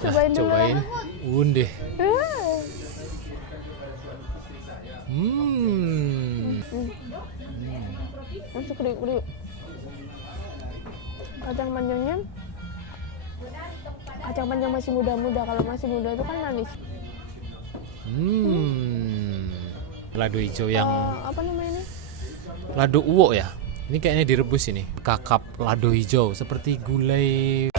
Cobain dulu. Cobain. Deh. Masuk kriuk-kriuk. Kacang panjang masih muda-muda. Kalau masih muda itu kan manis. Lado hijau yang Apa namanya ini? lado uwo ya. Ini kayaknya direbus ini. Kakap lado hijau seperti gulai.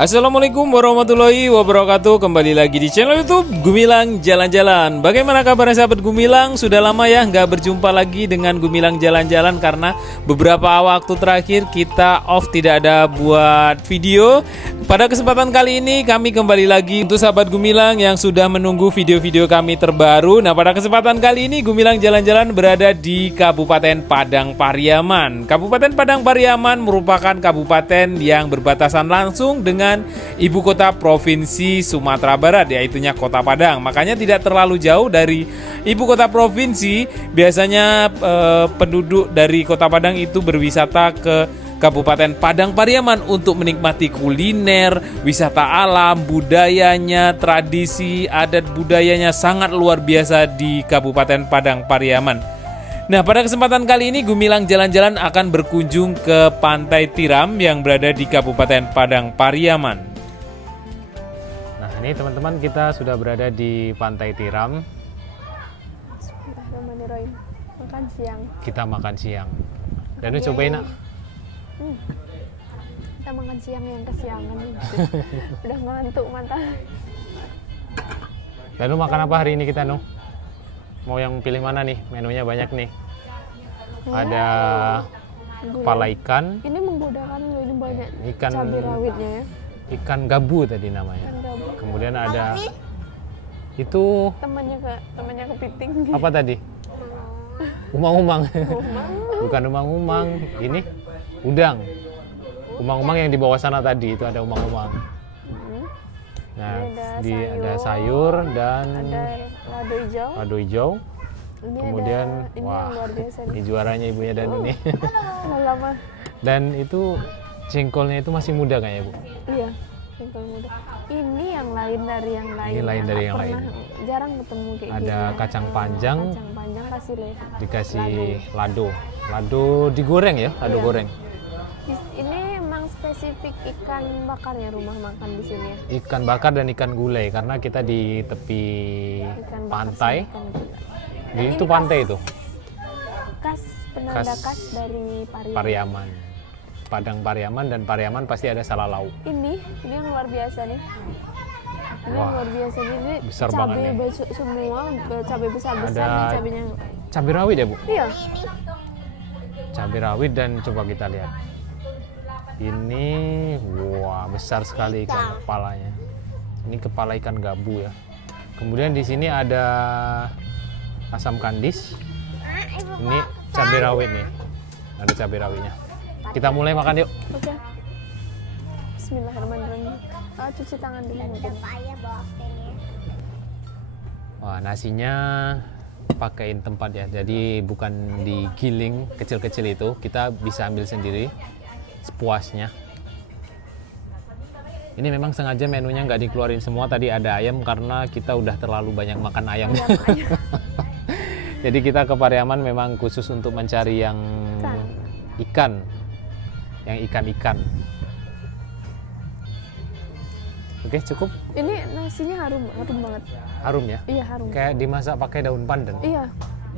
Assalamualaikum warahmatullahi wabarakatuh. Kembali lagi di channel YouTube Gumilang Jalan-Jalan. Bagaimana kabarnya sahabat Gumilang? Sudah lama ya nggak berjumpa lagi dengan Gumilang Jalan-Jalan karena beberapa waktu terakhir kita off, tidak ada buat video. Pada kesempatan kali ini kami kembali lagi untuk sahabat Gumilang yang sudah menunggu video-video kami terbaru. Nah, pada kesempatan kali ini Gumilang Jalan-Jalan berada di Kabupaten Padang Pariaman. Kabupaten Padang Pariaman merupakan kabupaten yang berbatasan langsung dengan ibu kota provinsi Sumatera Barat, yaitunya Kota Padang. Makanya tidak terlalu jauh dari ibu kota provinsi. Biasanya penduduk dari Kota Padang itu berwisata ke Kabupaten Padang Pariaman untuk menikmati kuliner, wisata alam, budayanya, tradisi, adat budayanya sangat luar biasa di Kabupaten Padang Pariaman. Nah, pada kesempatan kali ini Gumilang Jalan-Jalan akan berkunjung ke Pantai Tiram yang berada di Kabupaten Padang Pariaman. Nah, ini teman-teman, kita sudah berada di Pantai Tiram. Bismillahirrahmanirrahim. Makan siang. Kita makan siang. Dan lu cobain nak. Kita makan siang yang kesiangan nih. Udah ngantuk mata. Dan lu makan apa hari ini kita, Nu? Mau yang pilih mana nih? Menunya banyak nih. Ada kepala ikan. Ini menggodakan loh, ini banyak Ikan- cabai rawitnya ya. Ikan gabu tadi namanya. Ikan gabu. Kemudian ada itu Temannya kepiting. apa tadi? Umang-umang. Umang. Bukan umang-umang. Ini udang. Umang-umang yang di bawah sana tadi itu ada umang-umang. Nah, ada sayur dan Ada lado hijau. lado hijau. Ini Kemudian ini wah, yang luar biasa ini nih. juaranya ibunya Danu nih. Lama. Dan itu jengkolnya itu masih muda kayaknya, Bu. Iya. Jengkol muda. Ini yang lain dari yang lain. Ini lain dari yang lain. Jarang ketemu kayak Ada gini. kacang panjang. Kacang panjang kasih Dikasih lado. Lado digoreng ya, lado Iya. goreng. Ini emang spesifik ikan bakar ya rumah makan di sini ya. Ikan bakar dan ikan gulai karena kita di tepi Ikan bakar pantai. sama ikan gulai. Di itu pantai itu. Penanda Khas khas dari Pariaman. Pariaman. Padang Pariaman, dan Pariaman pasti ada salalau. Ini yang luar biasa nih. Ini yang Wah, luar biasa nih. Ini besar banget nih. semua cabai besar-besar Ada nih cabainya. Cabai rawit ya, Bu? Iya. Cabai rawit, dan coba kita lihat. Ini wah, besar sekali ikan kepalanya. Ini kepala ikan gabu ya. Kemudian di sini ada asam kandis. Ini cabai rawit nih. Ada cabai rawitnya. Kita mulai makan yuk. Oke. Bismillahirrahmanirrahim. Cuci tangan dulu mungkin. Wah, nasinya pakein tempat ya. Jadi bukan digiling kecil-kecil itu. Kita bisa ambil sendiri sepuasnya. Ini memang sengaja menunya nggak dikeluarin semua. Tadi ada ayam karena kita udah terlalu banyak makan ayam. Jadi kita ke Pariaman memang khusus untuk mencari yang ikan. Yang ikan-ikan. Oke, cukup. Ini nasinya harum banget. Harum ya? Iya, harum. Kayak dimasak pakai daun pandan. Iya.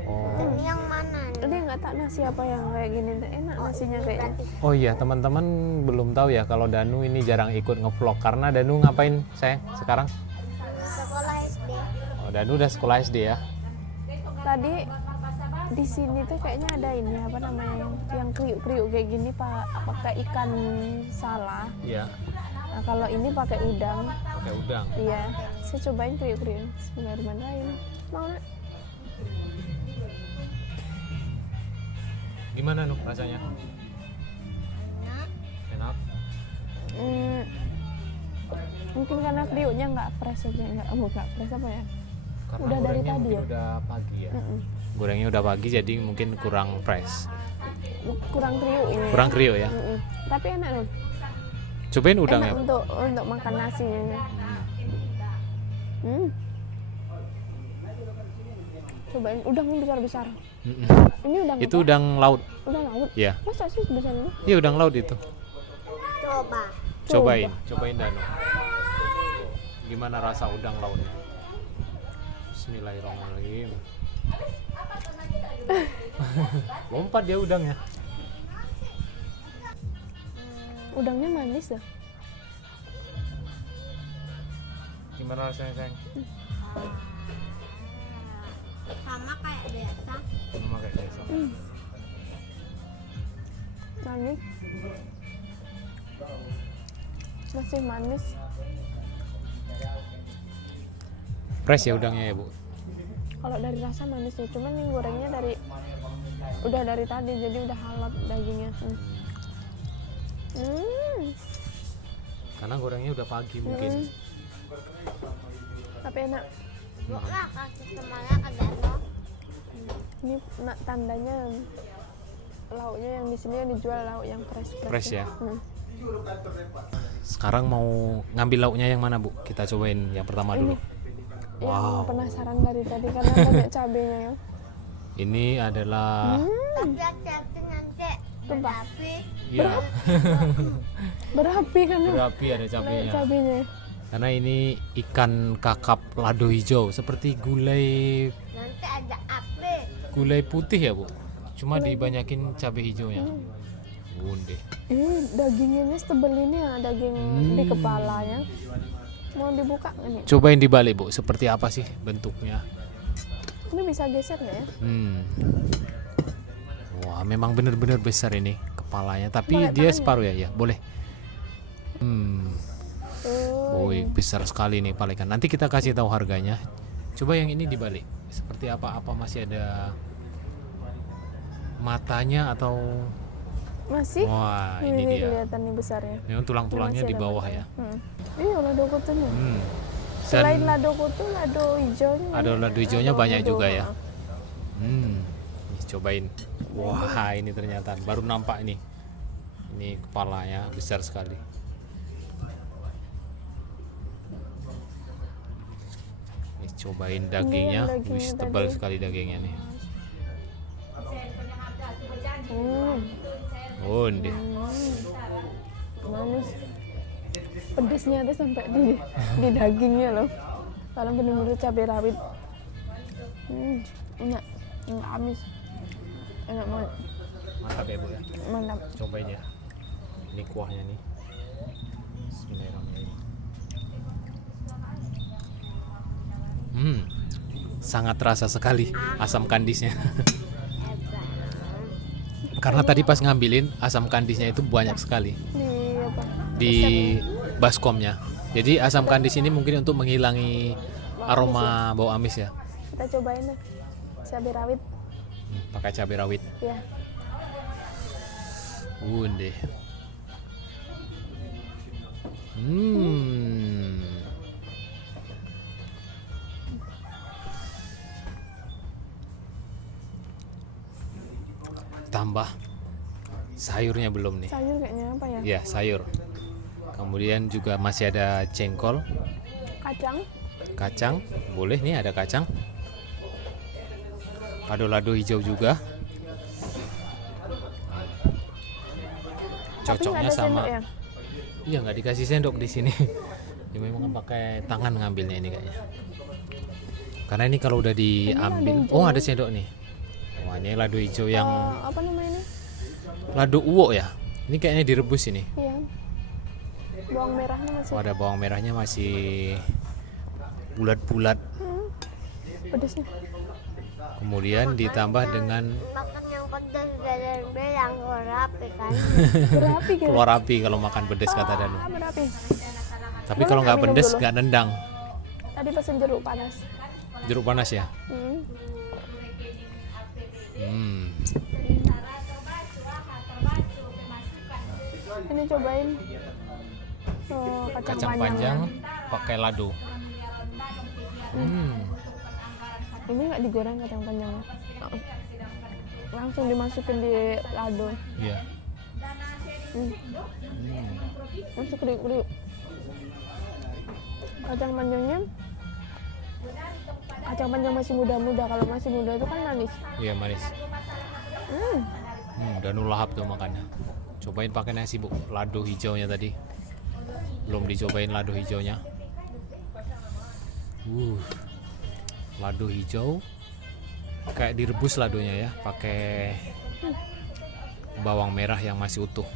Oh. Yang mana? Ini nggak tak nasi apa yang kayak gini. Enak nasinya kayaknya. Oh iya, teman-teman belum tahu ya kalau Danu ini jarang ikut ngevlog karena Danu ngapain sayang sekarang? Sekolah SD. Oh, Danu udah sekolah SD ya. Tadi di sini tuh kayaknya ada ini apa namanya yang kriuk-kriuk kayak gini pakai ikan salah. Iya. Nah, kalau ini pakai udang. Pakai udang. Iya. Saya cobain kriuk-kriuk. Bismillahirrahmanirrahim. Mau nak? Gimana Nuk rasanya? Enak. Mungkin karena kriuknya nggak fresh aja, nggak fresh apa ya? Karena Udah dari gorengnya tadi mungkin ya? udah pagi ya. Mm-mm. Gorengnya udah pagi jadi mungkin kurang fresh. Kurang kriuk ini. Kurang kriuk ya. Mm-mm. Tapi enak loh. Cobain udangnya. Enak untuk makan nasinya. Cobain udang yang besar-besar. Ini udang Itu apa? udang laut. Udang laut. Ya. Masa sih sebesar ini? Iya, udang laut itu. Coba. Cobain Dano. Gimana rasa udang lautnya? Bismillahirrahmanirrahim. Lompat dia udangnya. Udangnya manis ya. Gimana rasanya, sayang? Sama kayak biasa. Sama kayak biasa. Manis. Masih manis. Fresh ya udangnya ya, Bu? Kalau dari rasa manis ya, cuman yang gorengnya udah dari tadi, jadi udah halal dagingnya. Karena gorengnya udah pagi mungkin. Tapi enak. Buka kasih semuanya ke Dano. Ini tandanya lauknya yang di sini yang dijual lauk yang fresh Ya. Sekarang mau ngambil lauknya yang mana, Bu? Kita cobain yang pertama dulu. Yang penasaran dari tadi karena banyak cabenya ya. Ini adalah Tapi hati-hati nanti berapi. ya, Berapi karena berapi ada banyak cabenya. cabenya. Karena ini ikan kakap lado hijau seperti gulai Nanti ada api. putih ya, Bu. Cuma dibanyakin cabai hijaunya. Bunde. Ini dagingnya setebel ini ya, daging di kepalanya. Mau dibuka nggak nih? Cobain dibalik, Bu. Seperti apa sih bentuknya? Ini bisa geser nggak ya? Wah, memang benar-benar besar ini kepalanya. Tapi Boleh dia tangan separuh ya, boleh. Oh, Wih, besar sekali nih palekan. Nanti kita kasih tahu harganya. Coba yang ini dibalik. Seperti apa? Apa masih ada matanya atau? masih? Wah, ini dia. Kelihatan nih besarnya. Memang tulang-tulangnya Masih di ada bawah matanya. ya. Iya, lado kutunya. Dan Selain lado kutu, lado hijaunya. ada lado hijaunya Lado banyak hijau, juga ya. ah. Nih, cobain. Wah, ini ternyata baru nampak ini. Ini kepalanya besar sekali. Nih, cobain dagingnya. dagingnya Wih, tebal tadi. sekali dagingnya nih. Hmm, Deh. manis. Pedesnya tuh sampai di dagingnya loh. Kalau bener-bener cabai rawit. Enak, enak amis. Enak banget, Mantap ya, Bu ya. mantap. Cobain ya. Ini kuahnya nih. Bismillahirrahmanirrahim. Sangat terasa sekali asam kandisnya. Karena tadi pas ngambilin asam kandisnya itu banyak sekali Di apa? di baskomnya. Jadi asam kandis ini mungkin untuk menghilangi aroma bau amis ya. Kita cobain deh. Cabai rawit. Pakai cabai rawit. Ya. Deh. Tambah sayurnya belum nih. Sayur kayaknya apa ya? Ya, sayur. Kemudian juga masih ada jengkol, kacang. Boleh nih, ada kacang. Ada lado hijau juga. Tapi nggak Cocoknya ada sama. sendok ya? Iya, nggak dikasih sendok di sini. Ya, memang pakai tangan ngambilnya ini kayaknya. Karena ini kalau udah diambil, lado hijau. ada sendok nih. Wah, ini lado hijau yang Apa namanya ini? lado uwo ya. Ini kayaknya direbus ini. Iya. Bawang merahnya masih. Oh, ada bawang merahnya masih bulat-bulat. Pedesnya. Kemudian ditambah dengan Makan yang pedas dan yang rapi kan. Berapi gitu. keluar api kalau makan pedas kata Danu. Berapi. Tapi kalau nggak minum pedas dulu. nggak nendang. Tadi pesen jeruk panas. Jeruk panas ya. Ini cobain kacang Kacang panjang pakai lado. Ini nggak digoreng kacang panjangnya. Langsung dimasukin di lado. Iya. Masuk kriuk-kriuk. Kacang panjangnya kacang panjang masih muda-muda. Kalau masih muda itu kan manis. Iya manis. Dan lahap tuh makannya. Cobain pakai nasi bu, lado hijaunya tadi. Belum dicobain lado hijaunya. Lado hijau kayak direbus ladonya ya, pakai bawang merah yang masih utuh.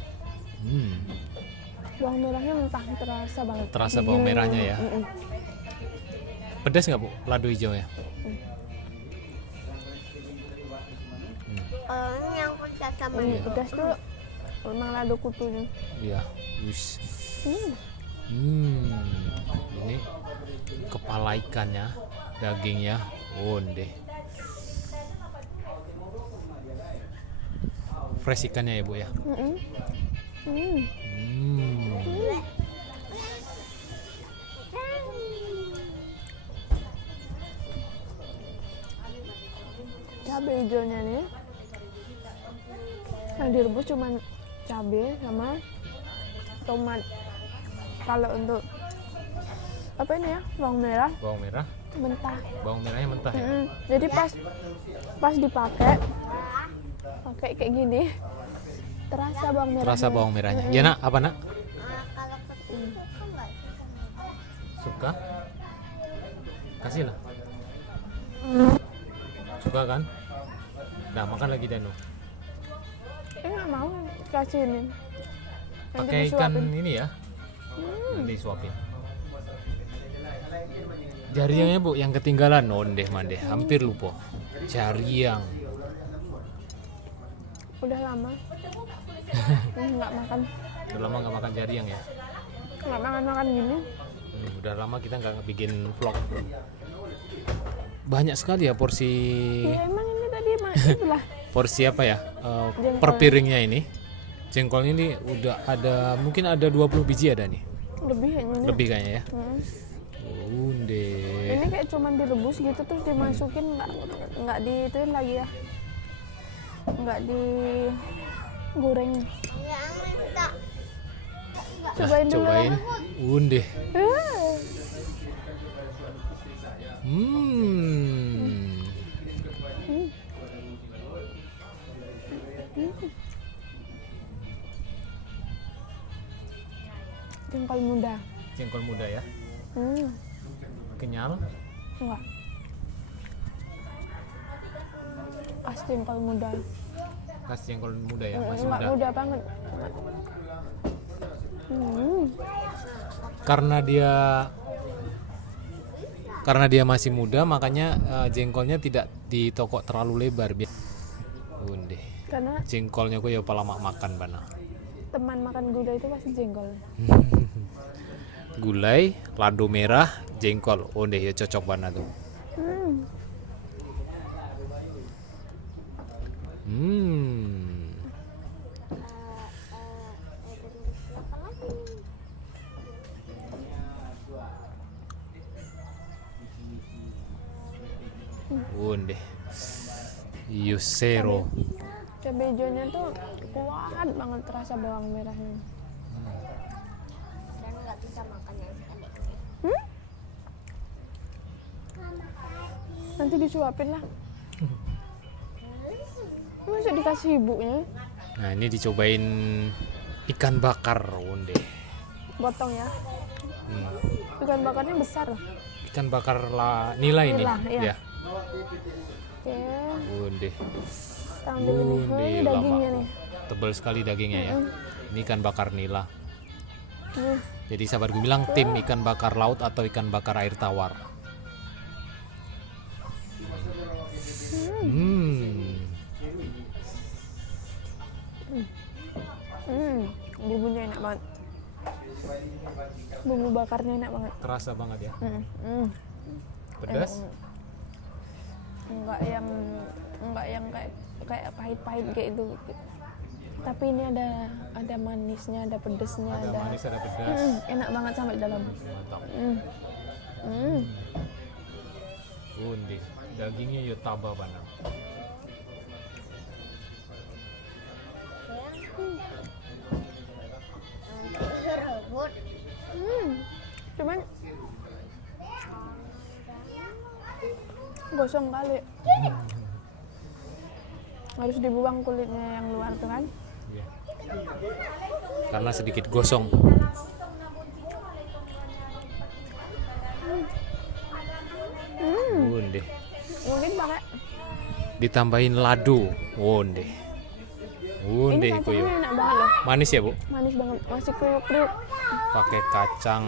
Bawang merahnya mentah, terasa banget. Terasa bawang merahnya ya. Pedas nggak bu lado hijaunya? Ini yang pedas sama Pedas tuh memang lado kutunya. Iya. Ini kepala ikannya, dagingnya, onde. Fresh ikannya ya bu ya. Cabai hijaunya nih, yang direbus cuman cabai sama tomat. Kalau untuk apa ini ya, bawang merah Bawang merah, mentah. bawang merahnya mentah ya. Jadi pas dipakai kayak gini, terasa bawang merah. Terasa bawang merahnya. Ya nak, apa nak? kalau pedas suka nggak? Suka? Kasih lah. Suka kan? Nah makan lagi Danu. Nggak mau kasih ini. Nanti Pakai ikan disuapin. ini ya. Nanti suapin. Jariangnya bu yang ketinggalan, ondeh mandeh, hampir lupa. Jariang. Udah lama nggak makan, Udah lama nggak makan jariang ya. nggak makan gini. Udah lama kita nggak bikin vlog. Banyak sekali ya porsi. Ya emang ini tadi itulah. Porsi apa ya? Jengkol. Per piringnya ini. Jengkol ini udah ada, mungkin ada 20 biji ada nih. Lebih kayaknya ini. Lebih kayaknya ya. Unde. Ini kayak cuman direbus gitu terus dimasukin, nggak diituin lagi ya, nggak digoreng. Ya enggak. Cobain dulu. Cobain. Unde. Ah. Jengkol muda. Jengkol muda ya. Kenyal. Enggak. Khas jengkol muda. Khas jengkol muda ya, masih Enggak muda. muda banget. Karena dia masih muda, makanya jengkolnya tidak ditokok terlalu lebar. Unde. Karena Jengkolnya gue ya lama makan bana. teman makan gulai itu pasti jengkol. Gulai, lado merah, jengkol. Onde ya cocok bana tuh. Onde. Yusero. Cabai hijaunya tuh kuat banget, terasa bawang merahnya. Dan nggak bisa makan yang sekali. Nanti disuapin lah. Masa dikasih ibunya? Nah ini dicobain ikan bakar, onde. Potong ya. Ikan bakarnya besar loh. Ikan bakar nila ini. Nila, iya. Ya. Oke, Onde. kita ambil ini. Ini dagingnya nih. Tebal sekali dagingnya ya. Ini ikan bakar nila. Nih, Jadi sahabat gue bilang tim ikan bakar laut atau ikan bakar air tawar. bumbunya enak banget. Bumbu bakarnya enak banget. Terasa banget ya. Pedas? Pedas. Enggak yang kayak pahit-pahit kayak itu. Tapi ini ada manisnya, ada pedesnya, Ada ada manis, ada pedas. enak banget sampai dalam. Mantap. Onde. Dagingnya yo taba banget. Rebut. Cuman Gosong kali. Harus dibuang kulitnya yang luar tuh kan. Iya. Karena sedikit gosong. Wonde. Mungkin pakai Ditambahin lado. Wonde. Wonde ini koyo. kacangnya enak banget loh. Manis ya, Bu? Manis banget, masih kriuk-kriuk. Pakai kacang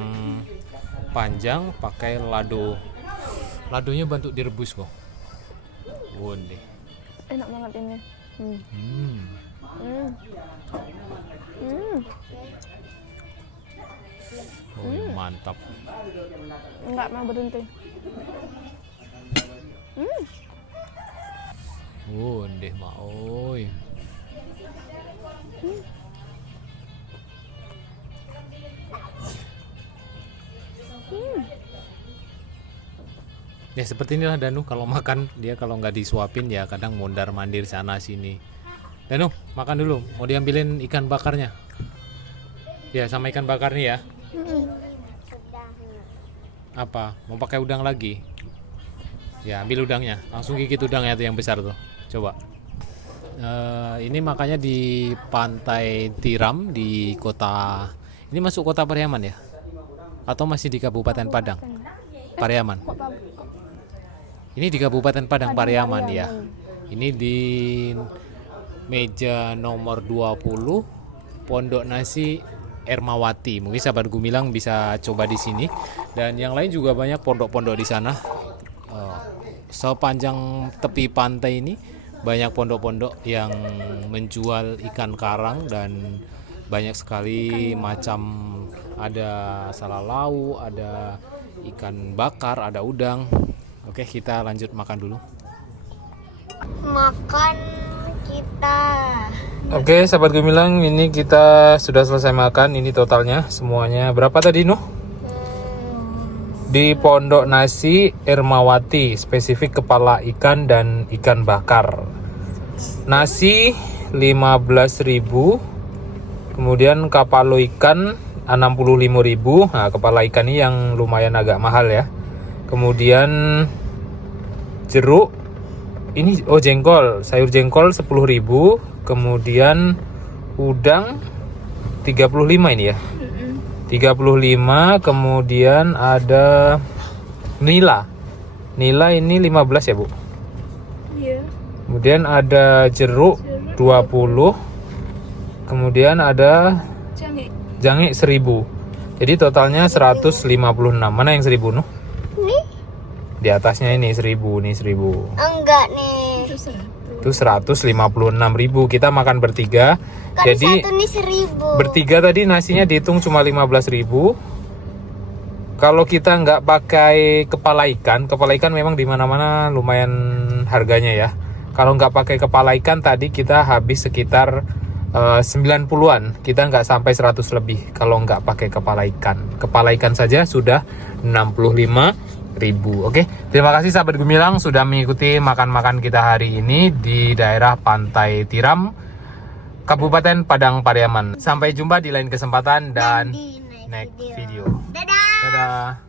panjang, pakai lado. Ladonya bantu direbus kok. Wonde. Enak banget ini. Hmm. Oh, mantap. Enggak mau berhenti. Wonde mak oi. Ya seperti inilah Danu kalau makan, dia kalau nggak disuapin ya kadang mondar mandir sana sini. Danu makan dulu, mau diambilin ikan bakarnya. Ya sama ikan bakar nih ya. Apa mau pakai udang lagi? Ya ambil udangnya, langsung gigit udangnya tuh yang besar tuh, coba. Ini makanya di Pantai Tiram di kota, ini masuk kota Pariaman ya? Atau masih di Kabupaten Padang? Pariaman. Ini di Kabupaten Padang Pariaman ya. Ini di meja nomor 20 Pondok Nasi Ermawati. Mungkin sahabat Gumilang bisa coba di sini. Dan yang lain juga banyak pondok-pondok di sana. Sepanjang tepi pantai ini banyak pondok-pondok yang menjual ikan karang dan banyak sekali macam, ada salalau, ada ikan bakar, ada udang. Oke, kita lanjut makan dulu. Makan kita. Oke, sahabat Gumilang, ini kita sudah selesai makan. Ini totalnya semuanya berapa tadi, Nuh? Di Pondok Nasi Ermawati, spesifik kepala ikan dan ikan bakar. Nasi 15.000, kemudian kapalo ikan 65.000. Nah, kepala ikan ini yang lumayan agak mahal ya. Kemudian jeruk ini, jengkol, sayur jengkol 10.000. Kemudian udang 35 ini ya. 35, kemudian ada nila. Nila ini 15 ya, Bu? Iya. Kemudian ada jeruk 20. Kemudian ada jange 1000. Jadi totalnya 156. Mana yang 1000, Nuh? Nih? Di atasnya ini 1000, nih 1000. Enggak nih. Itu 156.000. Kita makan bertiga. Kan Jadi satu nih 1.000. bertiga tadi nasinya dihitung cuma 15.000. Kalau kita nggak pakai kepala ikan memang di mana-mana lumayan harganya ya. Kalau nggak pakai kepala ikan tadi kita habis sekitar 90-an. Kita nggak sampai 100 lebih kalau nggak pakai kepala ikan. Kepala ikan saja sudah 65.000. Oke, terima kasih sahabat Gumilang sudah mengikuti makan-makan kita hari ini di daerah Pantai Tiram, Kabupaten Padang Pariaman. Sampai jumpa di lain kesempatan dan Di next video. Dadah. Dadah.